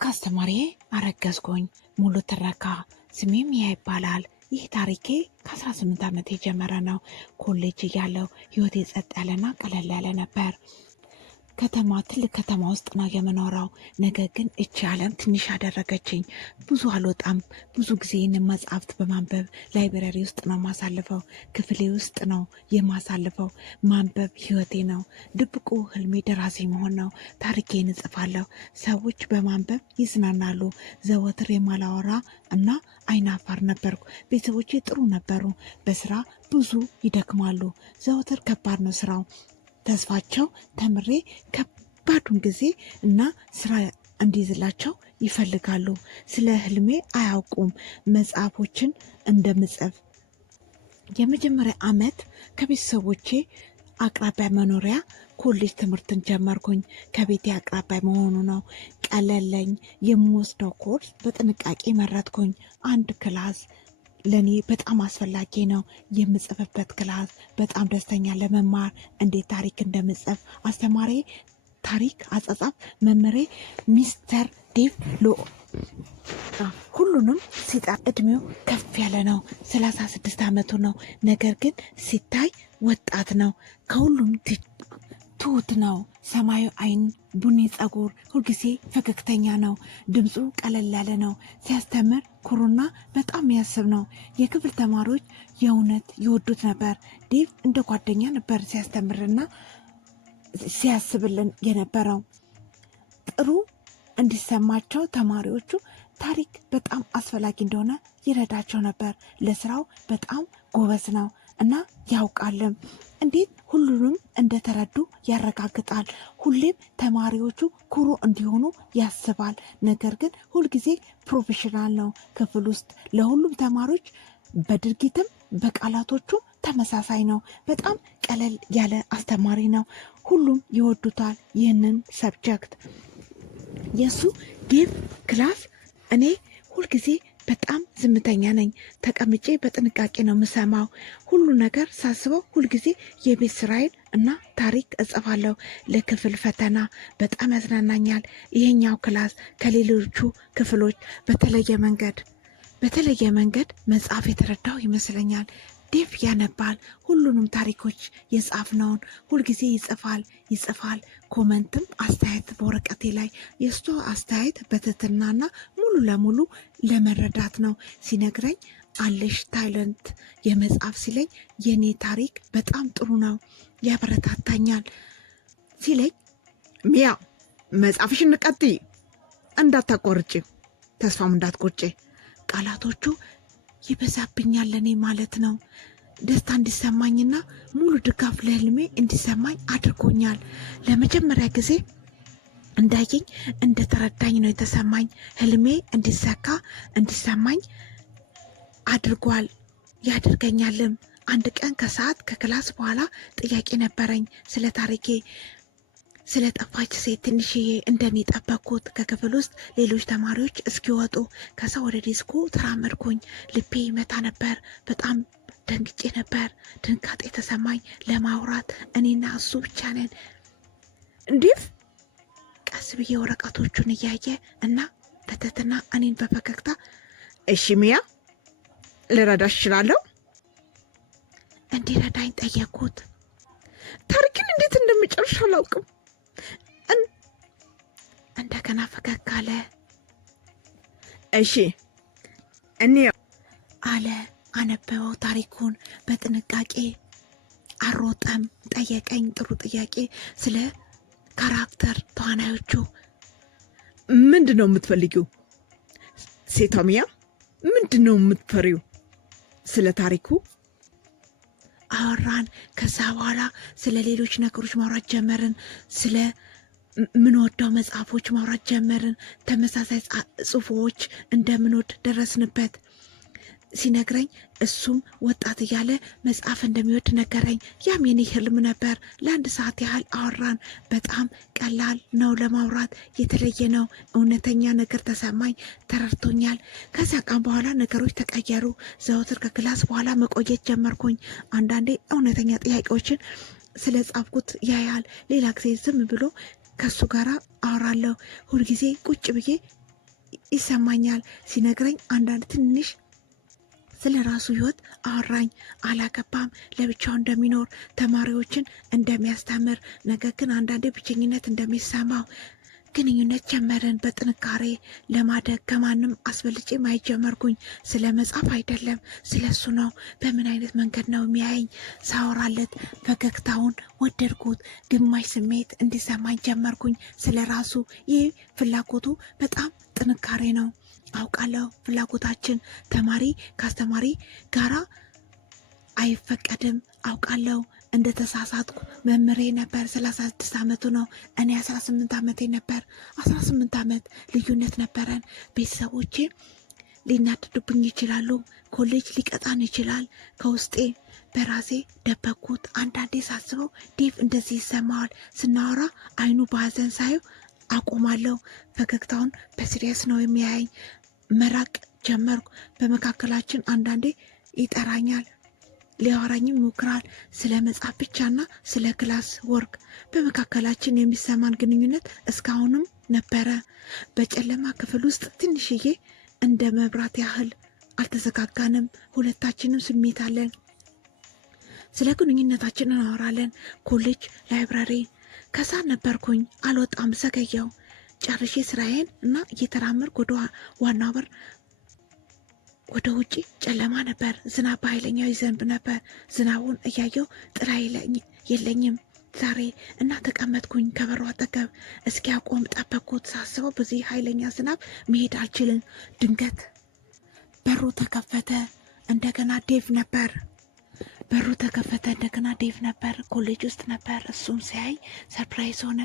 ካስተማሪ አረገዝኩኝ ሙሉ ትረካ ስሜ ሚያ ይባላል። ይህ ታሪኬ ከ18 ዓመት የጀመረ ነው። ኮሌጅ እያለሁ ህይወቴ ጸጥ ያለና ቀለል ያለ ነበር። ትልቅ ከተማ ውስጥ ነው የምኖረው። ነገር ግን እቺ ዓለም ትንሽ አደረገችኝ። ብዙ አልወጣም። ብዙ ጊዜን መጽሐፍት በማንበብ ላይብረሪ ውስጥ ነው ማሳልፈው። ክፍሌ ውስጥ ነው የማሳልፈው። ማንበብ ህይወቴ ነው። ድብቁ ህልሜ ደራሲ መሆን ነው። ታሪኬን እጽፋለሁ። ሰዎች በማንበብ ይዝናናሉ። ዘወትር የማላወራ እና አይናፋር ነበርኩ። ቤተሰቦቼ ጥሩ ነበሩ። በስራ ብዙ ይደክማሉ። ዘወትር ከባድ ነው ስራው። ተስፋቸው ተምሬ ከባዱን ጊዜ እና ስራ እንዲይዝላቸው ይፈልጋሉ። ስለ ህልሜ አያውቁም። መጽሐፎችን እንደምጽፍ የመጀመሪያ ዓመት ከቤተሰቦቼ አቅራቢያ መኖሪያ ኮሌጅ ትምህርትን ጀመርኩኝ። ከቤቴ አቅራቢያ መሆኑ ነው ቀለለኝ። የምወስደው ኮርስ በጥንቃቄ መረጥኩኝ። አንድ ክላስ ለኔ በጣም አስፈላጊ ነው። የምጽፍበት ክላስ በጣም ደስተኛ ለመማር እንዴት ታሪክ እንደምጽፍ አስተማሪ ታሪክ አጻጻፍ መምሬ ሚስተር ዴቭ ሎ ሁሉንም ሲጠራ እድሜው ከፍ ያለ ነው። 36 ዓመቱ ነው። ነገር ግን ሲታይ ወጣት ነው። ከሁሉም ትሁት ነው። ሰማያዊ አይን፣ ቡኒ ጸጉር፣ ሁልጊዜ ፈገግተኛ ነው። ድምፁ ቀለል ያለ ነው። ሲያስተምር ኩሩና በጣም የሚያስብ ነው። የክፍል ተማሪዎች የእውነት ይወዱት ነበር። ዴቭ እንደ ጓደኛ ነበር ሲያስተምርና ሲያስብልን የነበረው። ጥሩ እንዲሰማቸው ተማሪዎቹ ታሪክ በጣም አስፈላጊ እንደሆነ ይረዳቸው ነበር። ለስራው በጣም ጎበዝ ነው እና ያውቃልም እንዴት ሁሉንም እንደተረዱ ያረጋግጣል። ሁሌም ተማሪዎቹ ኩሩ እንዲሆኑ ያስባል። ነገር ግን ሁልጊዜ ፕሮፌሽናል ነው። ክፍል ውስጥ ለሁሉም ተማሪዎች በድርጊትም በቃላቶቹም ተመሳሳይ ነው። በጣም ቀለል ያለ አስተማሪ ነው። ሁሉም ይወዱታል ይህንን ሰብጀክት። የእሱ ዴቭ ክላስ እኔ ሁልጊዜ በጣም ዝምተኛ ነኝ። ተቀምጬ በጥንቃቄ ነው የምሰማው። ሁሉ ነገር ሳስበው ሁልጊዜ የቤት ስራዬን እና ታሪክ እጽፋለሁ። ለክፍል ፈተና በጣም ያዝናናኛል። ይሄኛው ክላስ ከሌሎቹ ክፍሎች በተለየ መንገድ መጽሐፍ የተረዳው ይመስለኛል። ዴቭ ያነባል። ሁሉንም ታሪኮች የጻፍነውን ሁልጊዜ ይጽፋል። ኮመንትም አስተያየት በወረቀቴ ላይ የእሱ አስተያየት በትህትናና ሙሉ ለሙሉ ለመረዳት ነው። ሲነግረኝ አለሽ ታይለንት የመጽሐፍ ሲለኝ የኔ ታሪክ በጣም ጥሩ ነው ያበረታታኛል። ሲለኝ ሚያ መጽሐፍሽን ቀጥይ፣ እንዳታቆርጪ፣ ተስፋም እንዳትቆርጪ። ቃላቶቹ ይበዛብኛል ለኔ ማለት ነው። ደስታ እንዲሰማኝና ሙሉ ድጋፍ ለህልሜ እንዲሰማኝ አድርጎኛል። ለመጀመሪያ ጊዜ እንዳየኝ እንደተረዳኝ ነው የተሰማኝ። ህልሜ እንዲሳካ እንዲሰማኝ አድርጓል ያደርገኛልም። አንድ ቀን ከሰዓት ከክላስ በኋላ ጥያቄ ነበረኝ ስለ ታሪኬ። ስለ ጠፋች ሴት ትንሽዬ እንደኔ ጠበቅኩት። ከክፍል ውስጥ ሌሎች ተማሪዎች እስኪወጡ ከዛ ወደ ዲስኩ ተራመድኩኝ። ልቤ ይመታ ነበር። በጣም ደንግጬ ነበር። ድንጋጤ ተሰማኝ። ለማውራት እኔና እሱ ብቻ ነን። እንዴት ቀስ ብዬ ወረቀቶቹን እያየ እና በትህትና እኔን በፈገግታ እሺ ሚያ ልረዳሽ እችላለሁ እንዲረዳኝ ጠየቅኩት። ታሪክን እንዴት እንደምጨርሽ አላውቅም። እንደገና ፈገግ አለ። እሺ እኔ አለ። አነበበው ታሪኩን በጥንቃቄ አሮጠም። ጠየቀኝ ጥሩ ጥያቄ ስለ ካራክተር ተዋናዮቹ። ምንድን ነው የምትፈልጊው? ሴታሚያ ምንድን ነው የምትፈሪው? ስለ ታሪኩ አወራን። ከዛ በኋላ ስለ ሌሎች ነገሮች ማውራት ጀመርን። ስለ ምንወደው መጽሐፎች ማውራት ጀመርን። ተመሳሳይ ጽሑፎች እንደምንወድ ደረስንበት። ሲነግረኝ እሱም ወጣት እያለ መጽሐፍ እንደሚወድ ነገረኝ። ያም የኔ ህልም ነበር። ለ1 ሰዓት ያህል አወራን። በጣም ቀላል ነው ለማውራት፣ የተለየ ነው። እውነተኛ ነገር ተሰማኝ፣ ተረድቶኛል። ከዚያ ቀን በኋላ ነገሮች ተቀየሩ። ዘወትር ከክላስ በኋላ መቆየት ጀመርኩኝ። አንዳንዴ እውነተኛ ጥያቄዎችን ስለ ጻፍኩት ያያል። ሌላ ጊዜ ዝም ብሎ ከሱ ጋር አወራለሁ። ሁልጊዜ ቁጭ ብዬ ይሰማኛል። ሲነግረኝ አንዳንድ ትንሽ ስለ ራሱ ህይወት አወራኝ። አላገባም፣ ለብቻው እንደሚኖር፣ ተማሪዎችን እንደሚያስተምር፣ ነገር ግን አንዳንዴ ብቸኝነት እንደሚሰማው። ግንኙነት ጀመርን። በጥንካሬ ለማደግ ከማንም አስበልጬ ማየት ጀመርኩኝ። ስለ መጻፍ አይደለም፣ ስለ እሱ ነው። በምን አይነት መንገድ ነው የሚያየኝ? ሳወራለት ፈገግታውን ወደድኩት። ግማሽ ስሜት እንዲሰማኝ ጀመርኩኝ ስለ ራሱ። ይህ ፍላጎቱ በጣም ጥንካሬ ነው። አውቃለሁ ፍላጎታችን ተማሪ ከአስተማሪ ጋራ አይፈቀድም። አውቃለሁ እንደ ተሳሳትኩ። መምሬ ነበር። 36 ዓመቱ ነው። እኔ 18 ዓመቴ ነበር። 18 ዓመት ልዩነት ነበረን። ቤተሰቦቼ ሊናደዱብኝ ይችላሉ። ኮሌጅ ሊቀጣን ይችላል። ከውስጤ በራሴ ደበኩት። አንዳንዴ ሳስበው ዴቭ እንደዚህ ይሰማዋል። ስናወራ አይኑ በሀዘን ሳየው አቆማለሁ። ፈገግታውን በሲሪየስ ነው የሚያየኝ። መራቅ ጀመርኩ። በመካከላችን አንዳንዴ ይጠራኛል፣ ሊያወራኝም ይሞክራል። ስለ መጽሐፍ ብቻና ስለ ክላስ ወርክ። በመካከላችን የሚሰማን ግንኙነት እስካሁንም ነበረ። በጨለማ ክፍል ውስጥ ትንሽዬ እንደ መብራት ያህል አልተዘጋጋንም። ሁለታችንም ስሜት አለን። ስለ ግንኙነታችን እናወራለን። ኮሌጅ ላይብራሪ ከዛ ነበርኩኝ። አልወጣም፣ ዘገየው። ጨርሼ ስራዬን እና እየተራመድኩ ወደ ዋናው በር ወደ ውጪ ጨለማ ነበር። ዝናብ በኃይለኛው ይዘንብ ነበር። ዝናቡን እያየው ጥላ የለኝም ዛሬ እና ተቀመጥኩኝ ከበሩ አጠገብ። እስኪያቆም ጠበቅኩት። ሳስበው በዚህ ኃይለኛ ዝናብ መሄድ አልችልም። ድንገት በሩ ተከፈተ። እንደገና ዴቭ ነበር። በሩ ተከፈተ። እንደገና ዴቭ ነበር። ኮሌጅ ውስጥ ነበር። እሱም ሲያይ ሰርፕራይዝ ሆነ።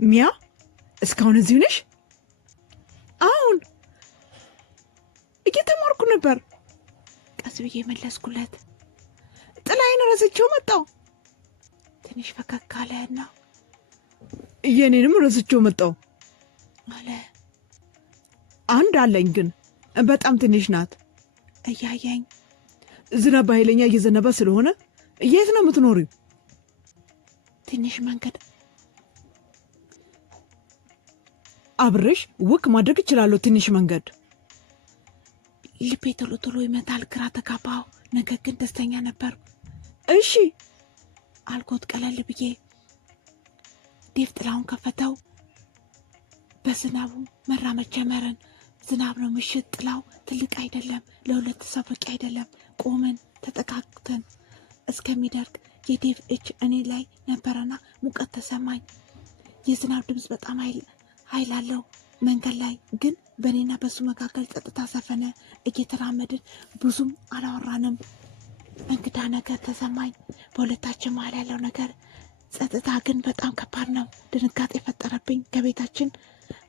ሚያ እስካሁን እዚሁ ነሽ? አሁን እየተማርኩ ነበር። ቀስ ብዬ መለስኩለት። ጥላዬን ረስቼው መጣው። ትንሽ ፈከክ አለና የኔንም ረስቼው መጣው አለ። አንድ አለኝ ግን በጣም ትንሽ ናት። እያየኝ ዝናብ ኃይለኛ እየዘነበ ስለሆነ የት ነው የምትኖሪው? ትንሽ መንገድ አብረሽ ወክ ማድረግ እችላለሁ። ትንሽ መንገድ። ልቤ ቶሎ ቶሎ ይመታል። ግራ ተጋባሁ፣ ነገር ግን ደስተኛ ነበር። እሺ አልኩት ቀለል ብዬ። ዴቭ ጥላውን ከፈተው። በዝናቡ መራመድ ጀመረን። ዝናብ ነው፣ ምሽት። ጥላው ትልቅ አይደለም፣ ለሁለት ሰው በቂ አይደለም። ቆመን ተጠጋግተን እስከሚደርቅ የዴቭ እጅ እኔ ላይ ነበረና ሙቀት ተሰማኝ። የዝናብ ድምፅ በጣም ኃይል አለው። መንገድ ላይ ግን በእኔና በሱ መካከል ጸጥታ ሰፈነ። እየተራመድን ብዙም አላወራንም። እንግዳ ነገር ተሰማኝ። በሁለታችን መሀል ያለው ነገር ጸጥታ ግን በጣም ከባድ ነው። ድንጋጤ ፈጠረብኝ። ከቤታችን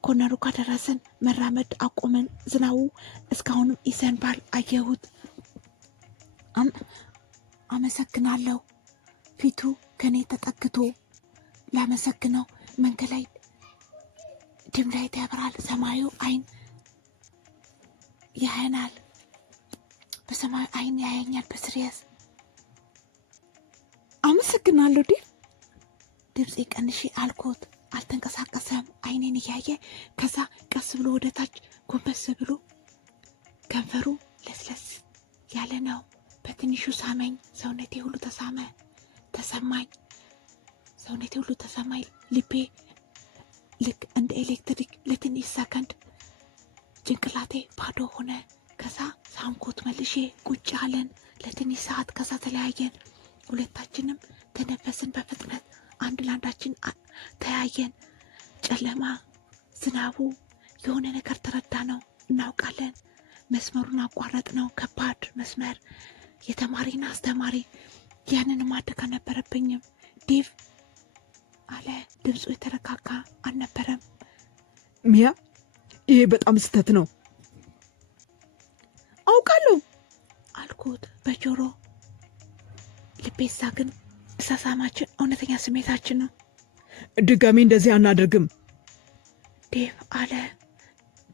ኮነሩ ጋር ደረስን። መራመድ አቆመን። ዝናቡ እስካሁንም ይዘንባል። አየሁት። አመሰግናለሁ። ፊቱ ከኔ ተጠግቶ ላመሰግነው። መንገድ ላይ ድም ላይት ያበራል። ሰማዩ አይን ያየናል። በሰማዩ አይን ያየኛል በስሪየስ። አመሰግናለሁ ዴቭ። ድምፄ ቀንሼ አልኩት። አልተንቀሳቀሰም። አይኔን እያየ ከዛ ቀስ ብሎ ወደ ታች ጎንበስ ብሎ ከንፈሩ ለስለስ ያለ ነው። በትንሹ ሳመኝ። ሰውነቴ ሁሉ ተሰማኝ። ሰውነቴ ሁሉ ተሰማኝ። ልቤ ልክ እንደ ኤሌክትሪክ ለትንሽ ሰከንድ ጭንቅላቴ ባዶ ሆነ። ከዛ ሳምኮት መልሼ ቁጭ አለን ለትንሽ ሰዓት። ከዛ ተለያየን። ሁለታችንም ተነፈስን በፍጥነት። አንድ ለአንዳችን ተያየን። ጨለማ፣ ዝናቡ፣ የሆነ ነገር ተረዳ ነው እናውቃለን። መስመሩን አቋረጥ ነው። ከባድ መስመር፣ የተማሪና አስተማሪ። ያንን ማድረግ አልነበረብኝም። ዴቭ አለ። ድምፁ የተረጋጋ አልነበረም። ሚያ ይሄ በጣም ስህተት ነው። አውቃለሁ አልኩት በጆሮ። ልቤሳ ግን እሳሳማችን እውነተኛ ስሜታችን ነው። ድጋሚ እንደዚህ አናደርግም ዴቭ አለ።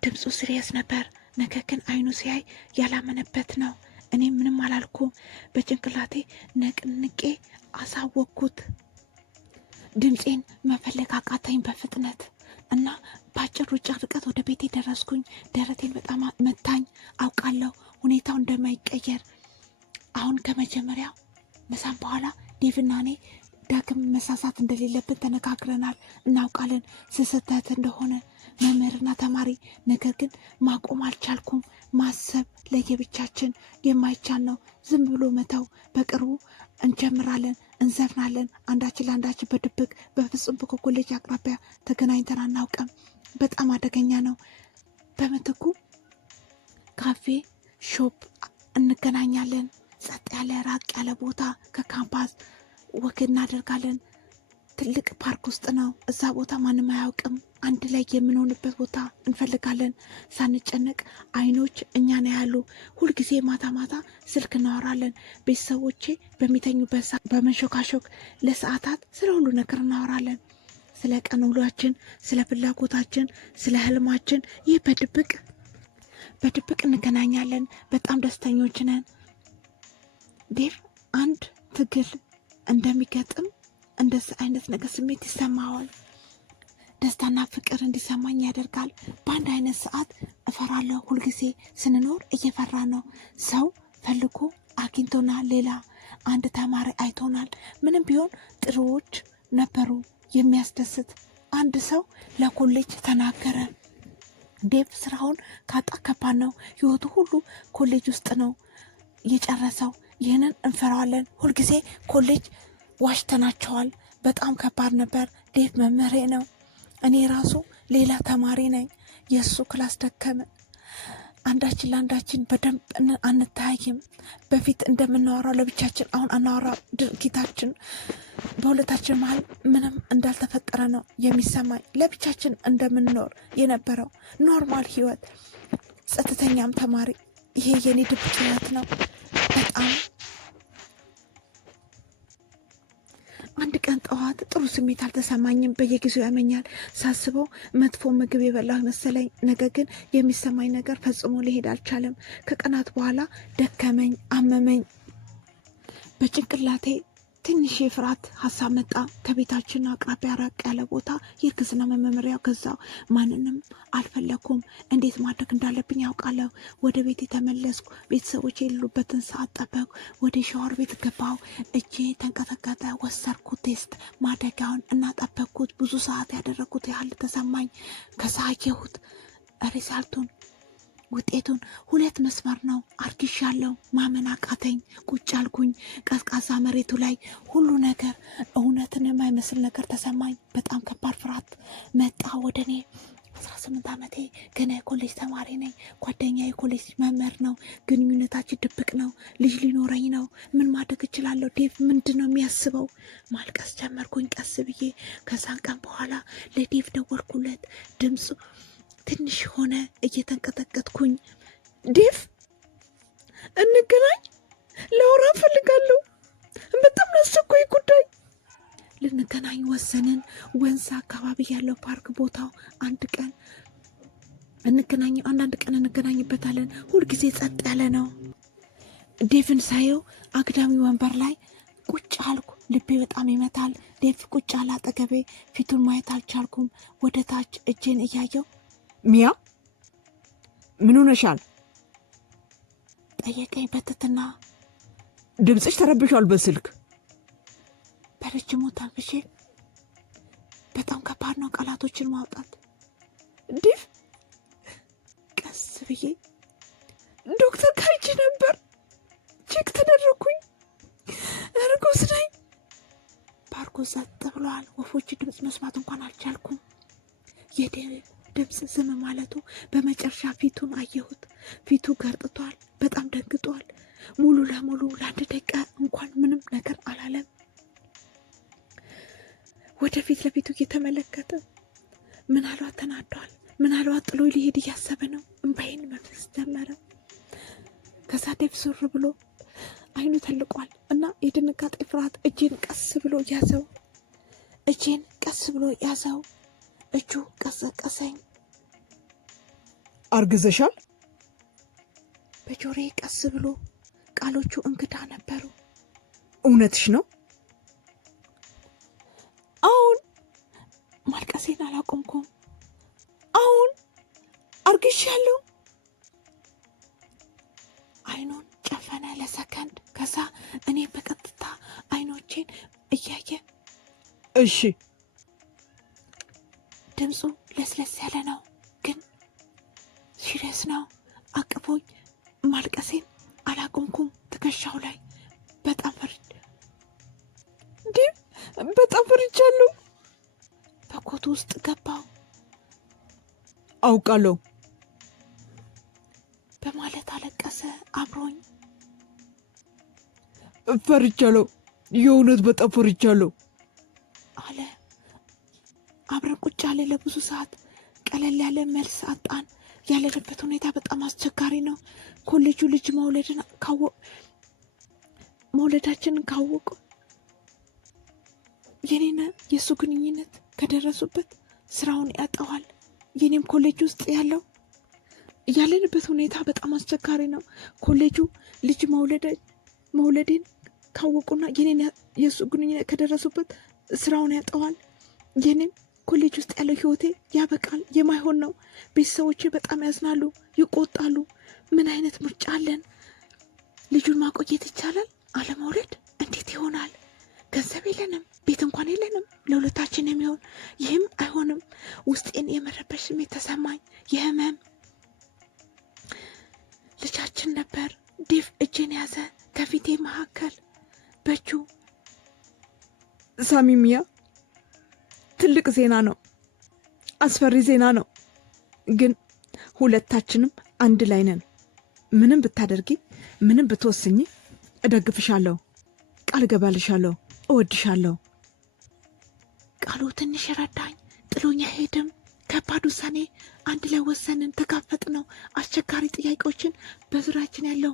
ድምፁ ሲሪየስ ነበር፣ ነገር ግን አይኑ ሲያይ ያላመነበት ነው። እኔ ምንም አላልኩም። በጭንቅላቴ ነቅንቄ አሳወቅኩት። ድምፄን መፈለግ አቃተኝ በፍጥነት። እና በአጭር ሩጫ ርቀት ወደ ቤቴ ደረስኩኝ። ደረቴን በጣም መታኝ። አውቃለሁ ሁኔታው እንደማይቀየር። አሁን ከመጀመሪያው ምሳም በኋላ ዴቭና እኔ ዳግም መሳሳት እንደሌለብን ተነጋግረናል። እናውቃለን ስህተት እንደሆነ መምህርና ተማሪ። ነገር ግን ማቆም አልቻልኩም። ማሰብ ለየብቻችን የማይቻል ነው። ዝም ብሎ መተው። በቅርቡ እንጀምራለን፣ እንዘፍናለን አንዳችን ለአንዳችን በድብቅ። በፍጹም በኮሌጅ አቅራቢያ ተገናኝተን አናውቅም። በጣም አደገኛ ነው። በምትኩ ካፌ፣ ሾፕ እንገናኛለን። ጸጥ ያለ ራቅ ያለ ቦታ ከካምፓስ ወክ እናደርጋለን። ትልቅ ፓርክ ውስጥ ነው። እዛ ቦታ ማንም አያውቅም። አንድ ላይ የምንሆንበት ቦታ እንፈልጋለን። ሳንጨነቅ አይኖች እኛን ያሉ። ሁልጊዜ ማታ ማታ ስልክ እናወራለን። ቤተሰቦቼ በሚተኙበት ሰዓት በመንሾካሾክ ለሰዓታት ስለ ሁሉ ነገር እናወራለን። ስለ ቀን ውሏችን፣ ስለ ፍላጎታችን፣ ስለ ህልማችን። ይህ በድብቅ እንገናኛለን። በጣም ደስተኞች ነን። ዴቭ አንድ ትግል እንደሚገጥም እንደዚህ አይነት ነገር ስሜት ይሰማዋል። ደስታና ፍቅር እንዲሰማኝ ያደርጋል። በአንድ አይነት ሰዓት እፈራለሁ። ሁልጊዜ ስንኖር እየፈራ ነው። ሰው ፈልጎ አግኝቶናል። ሌላ አንድ ተማሪ አይቶናል። ምንም ቢሆን ጥሩዎች ነበሩ። የሚያስደስት አንድ ሰው ለኮሌጅ ተናገረ። ዴቭ ስራውን ካጣ ከባድ ነው። ህይወቱ ሁሉ ኮሌጅ ውስጥ ነው የጨረሰው። ይህንን እንፈራዋለን። ሁልጊዜ ኮሌጅ ዋሽተናቸዋል። በጣም ከባድ ነበር። ዴቭ መምህሬ ነው። እኔ ራሱ ሌላ ተማሪ ነኝ። የእሱ ክላስ ደከመን። አንዳችን ለአንዳችን በደንብ አንተያይም። በፊት እንደምናወራው ለብቻችን አሁን አናወራ። ድርጊታችን በሁለታችን መሀል ምንም እንዳልተፈጠረ ነው የሚሰማኝ። ለብቻችን እንደምንኖር የነበረው ኖርማል ህይወት። ጸጥተኛም ተማሪ። ይሄ የኔ ድብቅ ህይወት ነው። በጣም አንድ ቀን ጠዋት ጥሩ ስሜት አልተሰማኝም። በየጊዜው ያመኛል። ሳስበው መጥፎ ምግብ የበላሁ መሰለኝ። ነገር ግን የሚሰማኝ ነገር ፈጽሞ ሊሄድ አልቻለም። ከቀናት በኋላ ደከመኝ፣ አመመኝ። በጭንቅላቴ ትንሽ የፍርሃት ሀሳብ መጣ። ከቤታችን አቅራቢያ ራቅ ያለ ቦታ የእርግዝና መመሪያ ገዛው። ማንንም አልፈለኩም። እንዴት ማድረግ እንዳለብኝ ያውቃለሁ። ወደ ቤት የተመለስኩ። ቤተሰቦች የሌሉበትን ሰዓት ጠበቅኩ። ወደ ሻወር ቤት ገባው። እጄ ተንቀጠቀጠ። ወሰድኩት ቴስት ማደጊያውን እና ጠበቅኩት። ብዙ ሰዓት ያደረግኩት ያህል ተሰማኝ። ከዛ አየሁት ሪዛልቱን፣ ውጤቱን 2 መስመር ነው። አርግሻለሁ። ማመን አቃተኝ። ቁጭ አልኩኝ ቀዝቃዛ መሬቱ ላይ። ሁሉ ነገር እውነትን የማይመስል ነገር ተሰማኝ። በጣም ከባድ ፍርሃት መጣ ወደ እኔ። 18 ዓመቴ ገና የኮሌጅ ተማሪ ነኝ። ጓደኛ የኮሌጅ መምህር ነው። ግንኙነታችን ድብቅ ነው። ልጅ ሊኖረኝ ነው። ምን ማድረግ እችላለሁ? ዴቭ ምንድን ነው የሚያስበው? ማልቀስ ጀመርኩኝ ቀስ ብዬ። ከዛን ቀን በኋላ ለዴቭ ደወልኩለት። ድምፁ ትንሽ ሆነ። እየተንቀጠቀጥኩኝ ዴቭ እንገናኝ፣ ላወራ እፈልጋለሁ። በጣም አስቸኳይ ጉዳይ። ልንገናኝ ወሰንን። ወንዝ አካባቢ ያለው ፓርክ ቦታው። አንዳንድ ቀን እንገናኝበታለን። ሁልጊዜ ጸጥ ያለ ነው። ዴቭን ሳየው አግዳሚ ወንበር ላይ ቁጭ አልኩ። ልቤ በጣም ይመታል። ዴቭ ቁጭ አለ አጠገቤ። ፊቱን ማየት አልቻልኩም። ወደ ታች እጄን እያየው ሚያ ምን ሆነሻል? ጠየቀኝ በትትና። ድምፅሽ ተረብሿል በስልክ። በረጅሙ ታንፍሼ። በጣም ከባድ ነው ቃላቶችን ማውጣት። ዴቭ ቀስ ብዬ ዶክተር ካይቼ ነበር። ቼክ ተደረኩኝ። እርጉዝ ነኝ። ፓርኩ ጸጥ ብሏል። ወፎች ድምፅ መስማት እንኳን አልቻልኩም። የዴቭ ድምፅ ዝም ማለቱ። በመጨረሻ ፊቱን አየሁት። ፊቱ ገርጥቷል። በጣም ደንግጧል። ሙሉ ለሙሉ ለ1 ደቂቃ እንኳን ምንም ነገር አላለም። ወደፊት ለፊቱ እየተመለከተ ምናልባት ተናዷል፣ ምናልባት ጥሎ ሊሄድ እያሰበ ነው። እምባዬን መፍሰስ ጀመረ። ከዛ ዴቭ ዞር ብሎ አይኑ ተልቋል እና የድንጋጤ ፍርሃት እጄን ቀስ ብሎ ያዘው። እጁ ቀሰቀሰኝ። አርግዘሻል? በጆሮዬ ቀስ ብሎ። ቃሎቹ እንግዳ ነበሩ። እውነትሽ ነው? አሁን ማልቀሴን አላቆምኩም። አርግሻለሁ። አይኑን ጨፈነ ለሰከንድ። ከዛ እኔ በቀጥታ አይኖቼን እያየ እሺ። ድምፁ ለስለስ ያለ ነው ግን ሲሪየስ ነው። አቅፎኝ ማልቀሴን አላቆምኩም። ትከሻው ላይ በጣም ፈርቻለሁ። በኮቱ ውስጥ ገባው። አውቃለሁ በማለት አለቀሰ አብሮኝ። ፈርቻለሁ፣ የእውነት በጣም ፈርቻለሁ አለ። አብረን ቁጭ አለ ለብዙ ሰዓት። ቀለል ያለ መልስ አጣን። ያለንበት ሁኔታ በጣም አስቸጋሪ ነው። ኮሌጁ ልጅ መውለዳችንን ካወቁ የኔና የእሱ ግንኙነት ከደረሱበት ስራውን ያጠዋል። የኔም ኮሌጅ ውስጥ ያለንበት ሁኔታ በጣም አስቸጋሪ ነው። ኮሌጁ ልጅ መውለዴን ካወቁና የኔን የእሱ ግንኙነት ከደረሱበት ስራውን ያጠዋል። የኔም ኮሌጅ ውስጥ ያለው ህይወቴ ያበቃል። የማይሆን ነው። ቤተሰቦቼ በጣም ያዝናሉ፣ ይቆጣሉ። ምን አይነት ምርጫ አለን? ልጁን ማቆየት ይቻላል? አለመውለድ እንዴት ይሆናል? ገንዘብ የለንም፣ ቤት እንኳን የለንም ለሁለታችን የሚሆን። ይህም አይሆንም። ውስጤን የመረበሽ ስሜት ተሰማኝ። የህመም ልጃችን ነበር። ዴቭ እጄን ያዘ ከፊቴ መካከል በእጁ። ሳሚሚያ ትልቅ ዜና ነው፣ አስፈሪ ዜና ነው። ግን ሁለታችንም አንድ ላይ ነን። ምንም ብታደርጊ፣ ምንም ብትወስኝ እደግፍሻለሁ፣ ቃል ገባልሻለሁ፣ እወድሻለሁ። ቃሉ ትንሽ ረዳኝ። ጥሎኛ ሄድም። ከባድ ውሳኔ አንድ ላይ ወሰንን፣ ተጋፈጥ ነው። አስቸጋሪ ጥያቄዎችን በዙሪያችን ያለው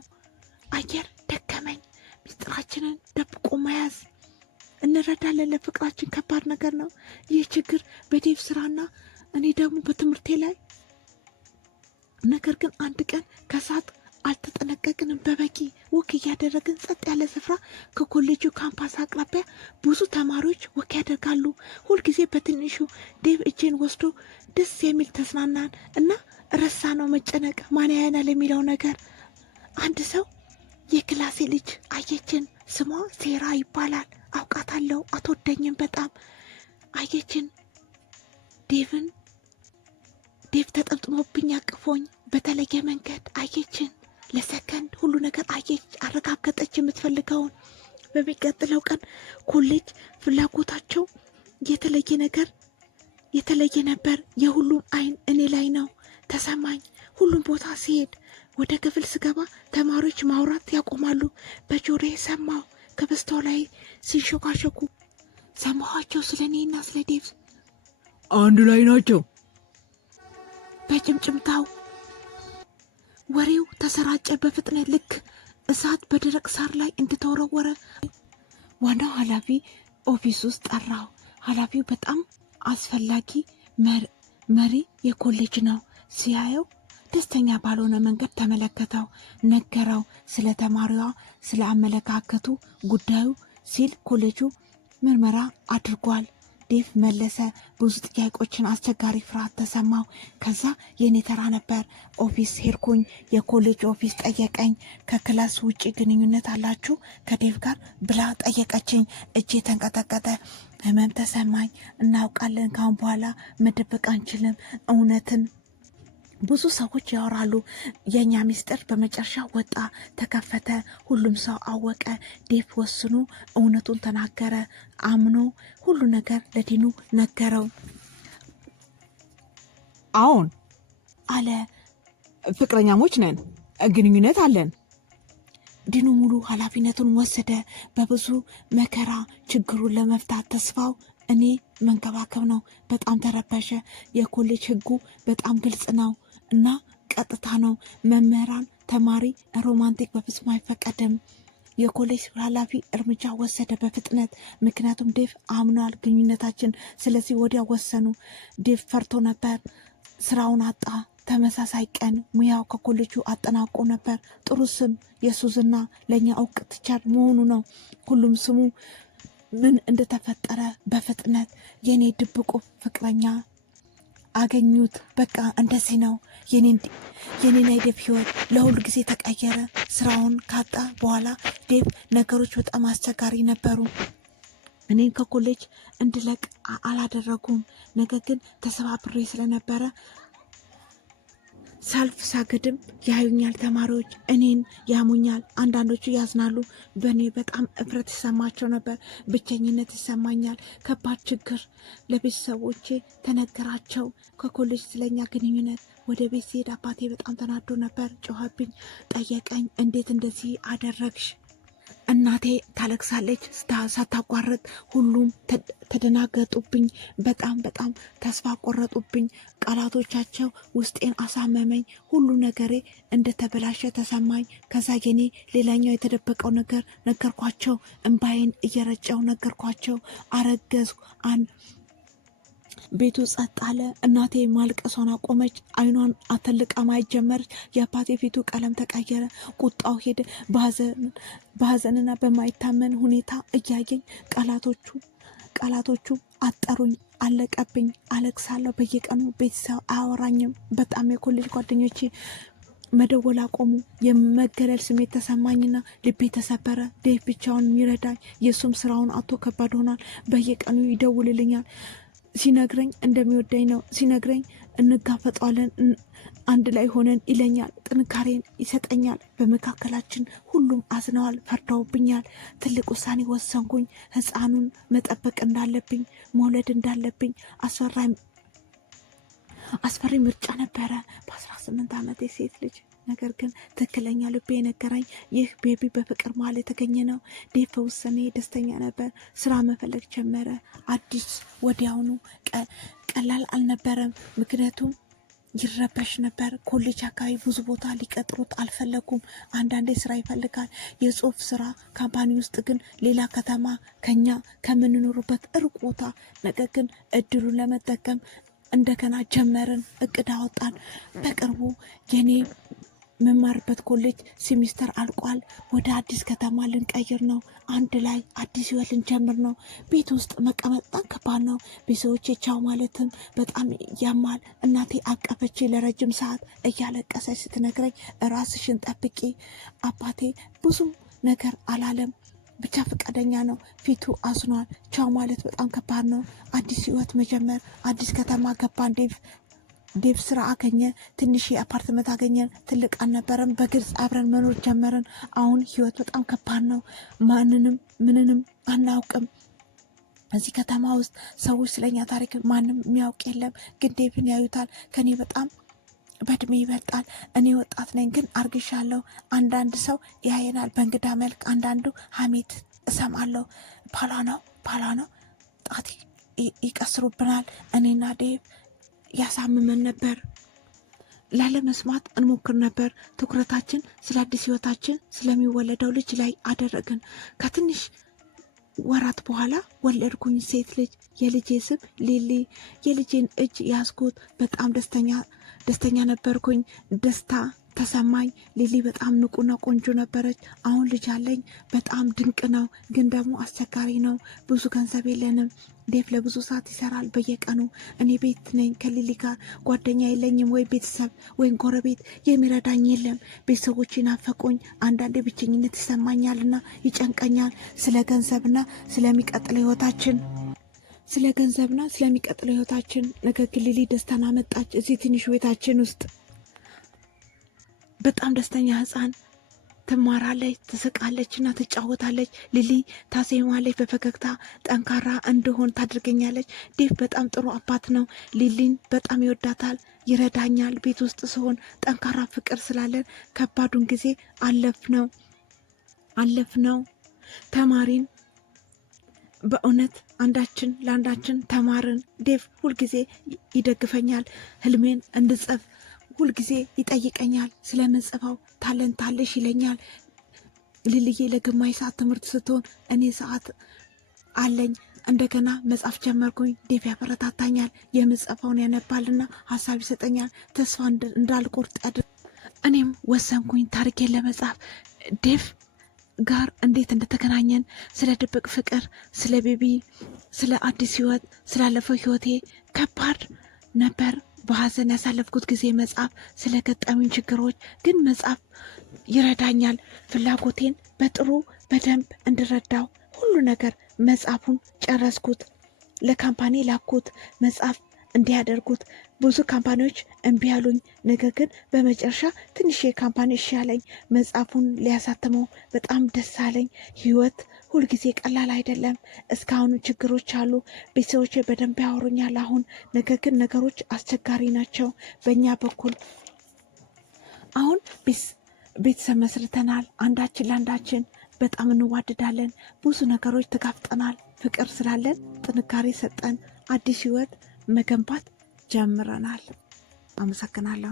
አየር ደከመኝ። ሚስጥራችንን ደብቆ መያዝ እንረዳለን። ለፍቅራችን ከባድ ነገር ነው ይህ ችግር በዴቭ ስራና እኔ ደግሞ በትምህርቴ ላይ። ነገር ግን አንድ ቀን ከሰዓት አልተጠነቀቅንም። በበቂ ወክ እያደረግን ጸጥ ያለ ስፍራ ከኮሌጁ ካምፓስ አቅራቢያ ብዙ ተማሪዎች ወክ ያደርጋሉ። ሁልጊዜ በትንሹ ዴቭ እጄን ወስዶ ደስ የሚል ተዝናናን እና ረሳ ነው መጨነቅ፣ ማን ያየናል የሚለው ነገር። አንድ ሰው የክላሴ ልጅ አየችን። ስሟ ሴራ ይባላል። አውቃታለሁ። አትወደኝም በጣም። አየችን። ዴቭ ተጠምጥሞብኝ አቅፎኝ በተለየ መንገድ አየችን። ለሰከንድ ሁሉ ነገር አየች፣ አረጋገጠች የምትፈልገውን። በሚቀጥለው ቀን ኮሌጅ ፍላጎታቸው የተለየ ነበር። የሁሉም አይን እኔ ላይ ነው ተሰማኝ። ሁሉም ቦታ ሲሄድ ወደ ክፍል ስገባ ተማሪዎች ማውራት ያቆማሉ። በጆሮዬ ሰማሁ። ከበስተው ላይ ሲንሾካሾኩ ሰማኋቸው። ስለ እኔና ስለ ዴቭ አንድ ላይ ናቸው። በጭምጭምታው ወሬው ተሰራጨ በፍጥነት ልክ እሳት በደረቅ ሳር ላይ እንደተወረወረ። ዋናው ኃላፊ ኦፊስ ውስጥ ጠራው። ኃላፊው በጣም አስፈላጊ መሪ የኮሌጅ ነው። ሲያየው ደስተኛ ባልሆነ መንገድ ተመለከተው። ነገረው ስለ ተማሪዋ፣ ስለ አመለካከቱ ጉዳዩ ሲል ኮሌጁ ምርመራ አድርጓል። ዴቭ መለሰ። ብዙ ጥያቄዎችን፣ አስቸጋሪ ፍርሃት ተሰማው። ከዛ የኔ ተራ ነበር። ኦፊስ ሄድኩኝ። የኮሌጅ ኦፊስ ጠየቀኝ። ከክላስ ውጭ ግንኙነት አላችሁ ከዴቭ ጋር ብላ ጠየቀችኝ። እጄ ተንቀጠቀጠ። ህመም ተሰማኝ። እናውቃለን፣ ካሁን በኋላ መደበቅ አንችልም እውነትን። ብዙ ሰዎች ያወራሉ። የእኛ ሚስጥር በመጨረሻ ወጣ፣ ተከፈተ። ሁሉም ሰው አወቀ። ዴቭ ወስኖ እውነቱን ተናገረ። አምኖ ሁሉ ነገር ለዲኑ ነገረው። አዎን አለ። ፍቅረኛሞች ነን፣ ግንኙነት አለን። ዲኑ ሙሉ ኃላፊነቱን ወሰደ። በብዙ መከራ ችግሩን ለመፍታት ተስፋው እኔ መንከባከብ ነው። በጣም ተረበሸ። የኮሌጅ ህጉ በጣም ግልጽ ነው እና ቀጥታ ነው። መምህራን፣ ተማሪ ሮማንቲክ በፍጹም አይፈቀድም። የኮሌጅ ኃላፊ እርምጃ ወሰደ በፍጥነት። ምክንያቱም ዴቭ አምኗል ግንኙነታችን። ስለዚህ ወዲያ ወሰኑ። ዴቭ ፈርቶ ነበር። ስራውን አጣ። ተመሳሳይ ቀን ሙያው ከኮሌጁ አጠናቆ ነበር። ጥሩ ስም፣ የሱ ዝና ለእኛ እውቅ ቲቸር መሆኑ ነው። ሁሉም ስሙ ምን እንደተፈጠረ በፍጥነት የኔ ድብቁ ፍቅረኛ አገኙት። በቃ እንደዚህ ነው የኔና የዴቭ ህይወት ለሁሉ ጊዜ ተቀየረ። ስራውን ካጣ በኋላ ዴቭ ነገሮች በጣም አስቸጋሪ ነበሩ። እኔን ከኮሌጅ እንድለቅ አላደረጉም። ነገር ግን ተሰባብሬ ስለነበረ ሳልፍ ሳገድም ያዩኛል ተማሪዎች፣ እኔን ያሙኛል። አንዳንዶቹ ያዝናሉ። በእኔ በጣም እፍረት ይሰማቸው ነበር። ብቸኝነት ይሰማኛል። ከባድ ችግር ለቤተሰቦቼ ተነገራቸው። ከኮሌጅ ስለኛ ግንኙነት ወደ ቤት ሲሄድ አባቴ በጣም ተናዶ ነበር። ጮኸብኝ፣ ጠየቀኝ። እንዴት እንደዚህ አደረግሽ? እናቴ ታለቅሳለች ሳታቋርጥ። ሁሉም ተደናገጡብኝ። በጣም ተስፋ ቆረጡብኝ። ቃላቶቻቸው ውስጤን አሳመመኝ። ሁሉ ነገሬ እንደተበላሸ ተሰማኝ። ከዛ የኔ ሌላኛው የተደበቀው ነገር ነገርኳቸው። እንባዬን እየረጨው ነገርኳቸው። አረገዝኩ። ቤቱ ጸጥ አለ። እናቴ ማልቀሷን አቆመች። አይኗን አተልቃ ማየት ጀመረች። የአባቴ ፊቱ ቀለም ተቀየረ። ቁጣው ሄደ። በሀዘንና በማይታመን ሁኔታ እያየኝ ቃላቶቹ አጠሩኝ። አለቀብኝ። አለቅሳለሁ። በየቀኑ ቤተሰብ አያወራኝም። በጣም የኮሌጅ ጓደኞቼ መደወል አቆሙ። የመገለል ስሜት ተሰማኝና ልቤ ተሰበረ። ዴቭ ብቻውን የሚረዳኝ፣ የእሱም ስራውን አቶ ከባድ ሆኗል። በየቀኑ ይደውልልኛል። ሲነግረኝ እንደሚወደኝ ነው። ሲነግረኝ እንጋፈጠዋለን አንድ ላይ ሆነን ይለኛል። ጥንካሬን ይሰጠኛል። በመካከላችን ሁሉም አዝነዋል፣ ፈርደውብኛል። ትልቅ ውሳኔ ወሰንኩኝ። ሕፃኑን መጠበቅ እንዳለብኝ፣ መውለድ እንዳለብኝ። አስፈሪ ምርጫ ነበረ። በ18 ዓመቴ ሴት ልጅ። ነገር ግን ትክክለኛ ልቤ የነገረኝ ይህ ቤቢ በፍቅር መሀል የተገኘ ነው። ዴቭ በውሳኔ ደስተኛ ነበር። ስራ መፈለግ ጀመረ። አዲስ ወዲያውኑ ቀላል አልነበረም። ምክንያቱም ይረበሽ ነበር። ኮሌጅ አካባቢ ብዙ ቦታ ሊቀጥሩት አልፈለጉም። አንዳንዴ ስራ ይፈልጋል፣ የጽሁፍ ስራ ካምፓኒ ውስጥ፣ ግን ሌላ ከተማ ከኛ ከምንኖርበት ሩቅ ቦታ። ነገር ግን እድሉን ለመጠቀም እንደገና ጀመርን። እቅድ አወጣን። በቅርቡ የኔ መማርበት ኮሌጅ ሴሚስተር አልቋል። ወደ አዲስ ከተማ ልንቀይር ነው። አንድ ላይ አዲስ ህይወት ልንጀምር ነው። ቤት ውስጥ መቀመጥ በጣም ከባድ ነው። ቤተሰቦቼ ቻው ማለትም በጣም ያማል። እናቴ አቀፈች ለረጅም ሰዓት እያለቀሰች ስትነግረኝ ራስሽን ጠብቂ። አባቴ ብዙም ነገር አላለም፣ ብቻ ፈቃደኛ ነው። ፊቱ አዝኗል። ቻው ማለት በጣም ከባድ ነው። አዲስ ህይወት መጀመር። አዲስ ከተማ ገባን። ዴቭ ስራ አገኘ። ትንሽ አፓርትመንት አገኘን። ትልቅ አልነበረም። በግልጽ አብረን መኖር ጀመርን። አሁን ህይወት በጣም ከባድ ነው። ምንንም አናውቅም። እዚህ ከተማ ውስጥ ሰዎች ስለኛ ታሪክ ማንም የሚያውቅ የለም። ግን ዴቭን ያዩታል። ከኔ በጣም በእድሜ ይበልጣል። እኔ ወጣት ነኝ፣ ግን አርግሻለሁ። አንዳንድ ሰው ያየናል በእንግዳ መልክ፣ አንዳንዱ ሀሜት እሰማለሁ። ባሏ ነው ጣት ይቀስሩብናል። እኔና ዴቭ ያሳምመን ነበር። ላለመስማት እንሞክር ነበር። ትኩረታችን ስለ አዲስ ህይወታችን ስለሚወለደው ልጅ ላይ አደረግን። ከትንሽ ወራት በኋላ ወለድኩኝ ሴት ልጅ። የልጄ ስም ሊሊ። የልጄን እጅ ያዝኩት። በጣም ደስተኛ ነበርኩኝ። ደስታ ተሰማኝ። ሊሊ በጣም ንቁና ቆንጆ ነበረች። አሁን ልጅ አለኝ። በጣም ድንቅ ነው፣ ግን ደግሞ አስቸጋሪ ነው። ብዙ ገንዘብ የለንም። ዴቭ ለብዙ ሰዓት ይሰራል በየቀኑ። እኔ ቤት ነኝ ከሊሊ ጋር። ጓደኛ የለኝም፣ ወይ ቤተሰብ ወይም ጎረቤት የሚረዳኝ የለም። ቤተሰቦች ናፈቁኝ። አንዳንዴ ብቸኝነት ይሰማኛልና ይጨንቀኛል። ስለ ገንዘብና ስለሚቀጥለው ህይወታችን ነገር ግን ሊሊ ደስታን አመጣች። እዚህ ትንሹ ቤታችን ውስጥ በጣም ደስተኛ ህፃን ትማራለች፣ ትስቃለች እና ትጫወታለች። ሊሊ ታሴማለች በፈገግታ። ጠንካራ እንድሆን ታድርገኛለች። ዴቭ በጣም ጥሩ አባት ነው። ሊሊን በጣም ይወዳታል፣ ይረዳኛል። ቤት ውስጥ ስሆን ጠንካራ ፍቅር ስላለን ከባዱን ጊዜ አለፍነው። ተማሪን በእውነት አንዳችን ለአንዳችን ተማርን። ዴቭ ሁልጊዜ ይደግፈኛል። ህልሜን እንድጽፍ ሁልጊዜ ይጠይቀኛል። ስለምጽፈው ታለንታለሽ ይለኛል። ልልዬ ለግማሽ ሰዓት ትምህርት ስትሆን እኔ ሰዓት አለኝ። እንደገና መጻፍ ጀመርኩኝ። ዴቭ ያበረታታኛል። የምጽፈውን ያነባልና ሀሳብ ይሰጠኛል። ተስፋ እንዳልቆርጥ እኔም ወሰንኩኝ ታሪኬን ለመጻፍ። ዴቭ ጋር እንዴት እንደተገናኘን፣ ስለ ድብቅ ፍቅር፣ ስለ ቤቢ፣ ስለ አዲስ ህይወት፣ ስላለፈው ህይወቴ ከባድ ነበር በሐዘን ያሳለፍኩት ጊዜ መጽሐፍ ስለገጠሙኝ ችግሮች ግን መጽሐፍ ይረዳኛል። ፍላጎቴን በጥሩ በደንብ እንድረዳው ሁሉ ነገር መጽሐፉን ጨረስኩት። ለካምፓኒ ላኩት መጽሐፍ እንዲያደርጉት። ብዙ ካምፓኒዎች እምቢ ያሉኝ፣ ነገር ግን በመጨረሻ ትንሽ ካምፓኒ እሺ ያለኝ መጽሐፉን ሊያሳትመው በጣም ደስ አለኝ። ህይወት ሁልጊዜ ቀላል አይደለም። እስካሁኑ ችግሮች አሉ። ቤተሰቦች በደንብ ያወሩኛል አሁን፣ ነገር ግን ነገሮች አስቸጋሪ ናቸው። በእኛ በኩል አሁን ቤተሰብ መስርተናል። አንዳችን ለአንዳችን በጣም እንዋደዳለን። ብዙ ነገሮች ተጋፍጠናል። ፍቅር ስላለን ጥንካሬ ሰጠን። አዲስ ህይወት መገንባት ጀምረናል። አመሰግናለሁ።